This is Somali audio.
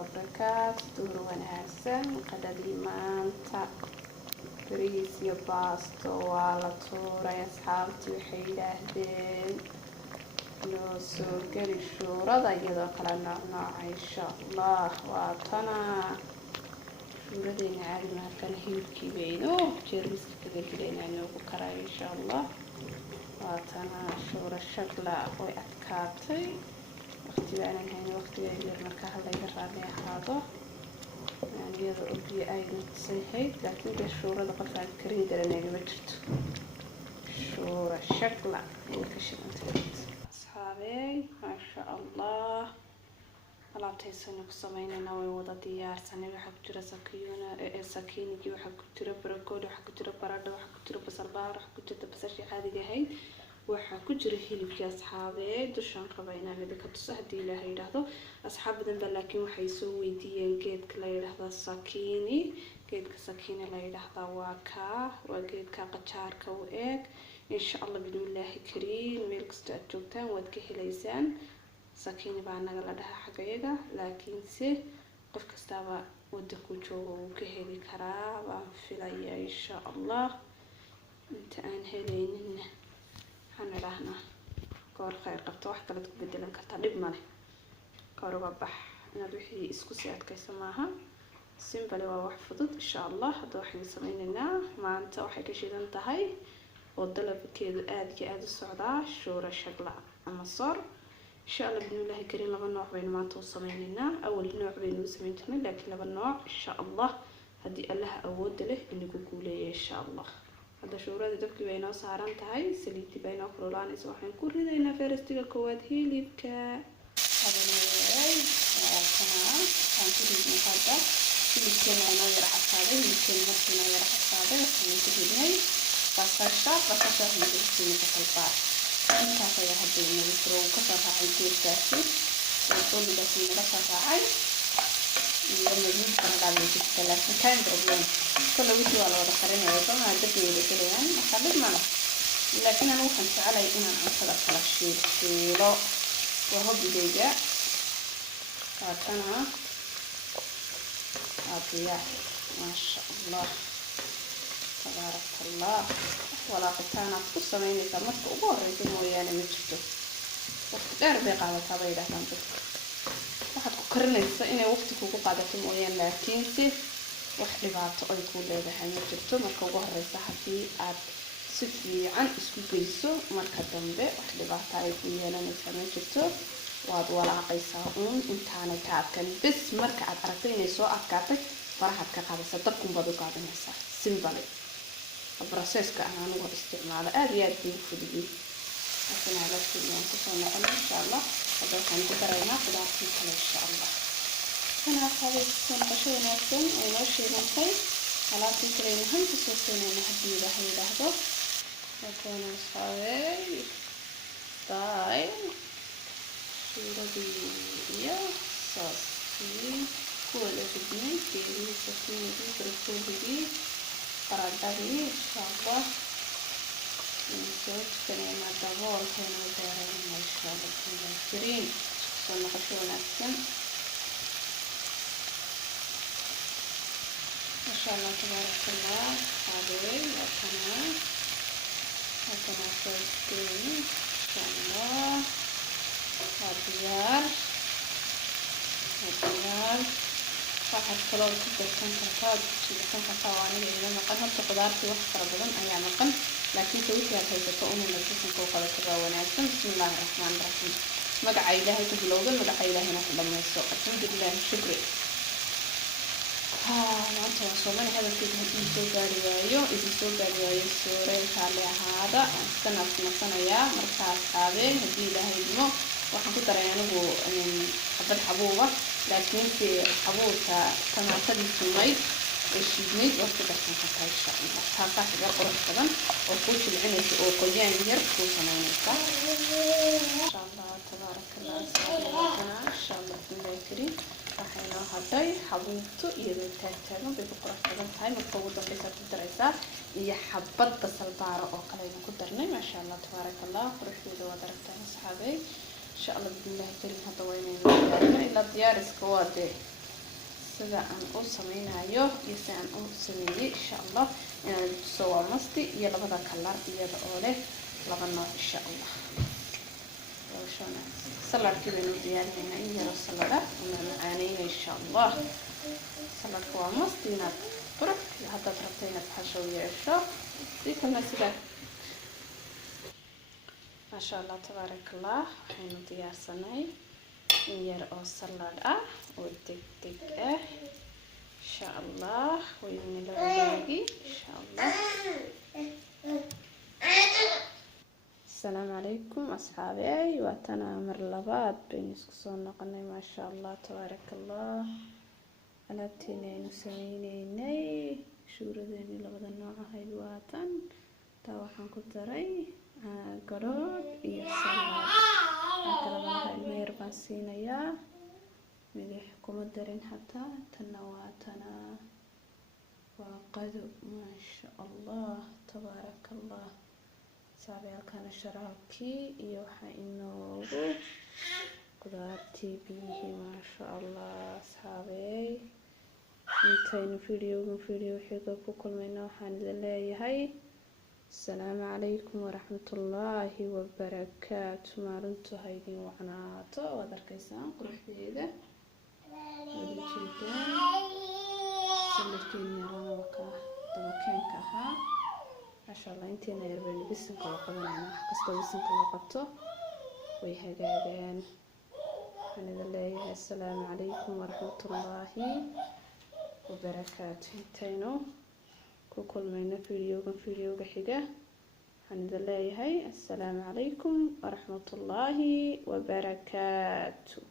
وبركاته دور وناسن قدادي مانتا بريس يا باستو وعلى طورة يا صحابتي وحي يداهدين نو سو قلي شورة دا يدو قلا نوع إن شاء الله واتنا شورة دين عادي ما كان هيلكي بينو جيرمس كده كدينا نو بكرا إن شاء الله واتنا شورة شكلها وأتكاتي وقتي أنا هنا وقتي اللي مركها الله يرضى هذا يعني يضع بي أي نتصيحي لكن الشورة دقفها الكريم درنا يوجد شورة شكلها ينكشف انتبهت أصحابي ما شاء الله الله تيسنك سمينا نوي وضع ديار سنة وحق جرى سكيني وحق جرى بركود وحق جرى برادة وحق جرى بصلبار وحق جرى بساشي هذه جهين waxaa ku jira hilibkii asxaabeed dushaan raba inaan idinka tuso haddii ilaahay yidhaahdo asxaabadan ba laakiin waxay soo weydiiyeen geedka la yidhaahdo sakiini geedka sakiini la yidhaahdo waa geedka qajaarka u eeg insha allah bidnillaahi kariim meel kasta aad joogtaan waad ka helaysaan sakiini baa naga la dhahaa xagayaga laakiinse qof kastaaba wadanku joogo wuu ka heli karaa baan filayaa insha allah inta aan helaynin أنا لهنا كور خير قبته واحد كلا تبدل كرتا دب ماله كور وبح أنا دوحي إسكوسيات كيسماها سيمبل وحفظت إن شاء الله هذا واحد يسميننا ما أنت واحد كشيء انتهي والضلب كده آد السعودة شورى شغلة أما صار إن شاء الله بإذن الله كريم لما نوع بين ما توصميننا أول نوع بين سميتنا لكن لما نوع إن شاء الله هدي الله أود له إني كقولي إن شاء الله هذا شورى دبكي بينه صارن تهاي سليتي بينه كرولان إسوحين كل هذا هنا فيرستيك كواد هيليبك هذا نوعي كمان كان كل هذا هيليبك أنا يرح الصادق هيليبك مثلا يرح الصادق هيليبك هاي بس هيليبك متخلفات أنت هيا هذي من الفرو كسرها عندي كاسي وكل ده في مرسى عاي لما يجي كان قاعد يتكلم كان بروبلم كل وجه ولا ولا خلينا يطلع ما جبت يدي كده يعني أخليه معنا لكن أنا ممكن على إن أنا أخذ على الشيء لا وهو بديجة كاتنا عطية ما شاء الله تبارك الله ولا قطعنا قصة ما ينفع مرت أبور يتم ويانا متشتو وقدر بقى تبايده منطق واحد كرنيسة إني وقتك وقعدت ويانا لكن سيف wax dhibaato ay ku leedahay ma jirto marka ugu horeysa hadii aad si fiican isku geyso marka dambe wax dhibaato ay ku yeelanaysaa ma jirto waad walaaqaysaa intaana ka adkan bis marka aad aragtay inay soo adkaatay faraha ka qaadaysa dabku baad u qaadanaysaa simple processka aan ugu isticmaalo aad iyo aad u fudud asana la fiican ku soo noqon insha Allah hada waxaan ku daraynaa qudaarta kale insha Allah أنا أخذت سنقشة نفسهم ونشي نفسي على فكرة هم تسوسون محدودة هاي لحظة لكن أصحابي طاي شوربية صوصي كل جبنة كيلو سكين بركوبي قرادبي إن شاء الله نسوي كلمة دبول هنا دارين إن شاء الله كلين سنقشة نفسهم ما شاء الله تبارك الله هذه هكذا فلسطين إن شاء الله هديار واحد كلو كده كان كفاواني إذا ما قدمت خضارتي وحفر بدن أيام قن لكن سويتها كيف تكون مجلسا فوق الكباونات بسم الله الرحمن الرحيم مقع إلهي تبلوغن مقع إلهي نحن لما يسوق الحمد لله شكرا maanta waan soo maray hadalkayga haddii soo gaari waayo idin soo gaari waayo suureen kaale ahaada iska naasanayaa markaas qaadeen haddii ilaahay idmo waxaan ku daray anigu xabad xabuuba laakiinse xabuubka tamaatadii sumayd ee shiidnayd waa ku darsan kartaa insha Allah taasaa kaga qurux badan oo kuu jilcinaysa oo qoyaan yar kuu samaynaysa insha Allah tabaaraka Allah insha Allah bismillaahi kariim waxayna haday xabuubto iyadoo taagtaagan bay ku qurux badan tahay marka ugu dambeysa ku daraysaa iyo xabad basal baaro oo kale aynu ku darnay ma sha Allah tabaaraka Allah quruxdeeda waa daragtaan asxaabay insha Allah bismillaahi kariim hadda waynayna ila diyaaris ka wade sida aan u sameynayo iyo sida aan u sameeyay insha Allah inaan soo masti iyo labada kalar iyada oo leh laba nooc insha Allah salad kibinu diyaarina in yar salada una macaaneyna insha Allah salad waa masti inaad qurux hadda rabtay inaad xasho yeesho si kala sida ما شاء الله تبارك الله waxaynu diyaarsanay in yar oo salad ah oo degdeg ah insha Allah wayna la wadaagi insha Allah السلام عليكم أصحابي واتنا مر لباد بين اسكسون نقني ما شاء الله تبارك الله ألابتيني نسوينيني شورديني لبدا نوع هاي واتن تا waxaan ku daray garood iyo salad kalaba heer baan siinayaa milix kuma darin hataa tan waa qado ma sha Allah tabaaraka Allah saabiyalkana sharaabkii iyo waxa inoogu qudaartii biyihii ma sha Allah saabay intaynu video xiga ku kulmayna waxaan idin leeyahay السلام عليكم ورحمة الله وبركاته مارنتو هايدين وعناتو ودركيسان قروح بيدا ودجيدان سلكين يرانا وكا دمكين كها ما شاء الله انتينا يربيني بسن كلا قبنا حكستو بسن كلا قبتو ويهاقادان السلام عليكم ورحمة الله وبركاته انتينو كل ما فيديو حاجة الحمد لله. السلام عليكم ورحمة الله وبركاته.